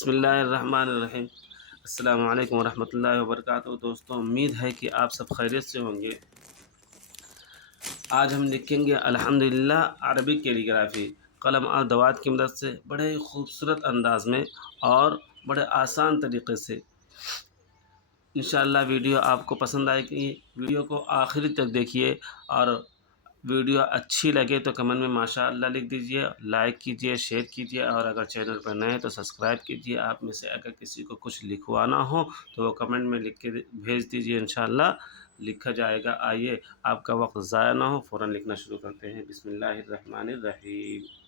بسم اللہ الرحمن الرحیم۔ السلام علیکم ورحمۃ اللہ وبرکاتہ۔ دوستوں، امید ہے کہ آپ سب خیریت سے ہوں گے۔ آج ہم لکھیں گے الحمدللہ عربی کیلیگرافی قلم اور دوات کی مدد سے بڑے خوبصورت انداز میں اور بڑے آسان طریقے سے۔ انشاءاللہ ویڈیو آپ کو پسند آئے گی۔ ویڈیو کو آخری تک دیکھیے، اور ویڈیو اچھی لگے تو کمنٹ میں ماشاءاللہ لکھ دیجیے، لائک کیجیے، شیئر کیجیے، اور اگر چینل پر نئے ہیں تو سبسکرائب کیجیے۔ آپ میں سے اگر کسی کو کچھ لکھوانا ہو تو وہ کمنٹ میں لکھ کے بھیج دیجیے، انشاءاللہ لکھا جائے گا۔ آئیے آپ کا وقت ضائع نہ ہو، فوراً لکھنا شروع کرتے ہیں۔ بسم اللہ الرحمن الرحیم۔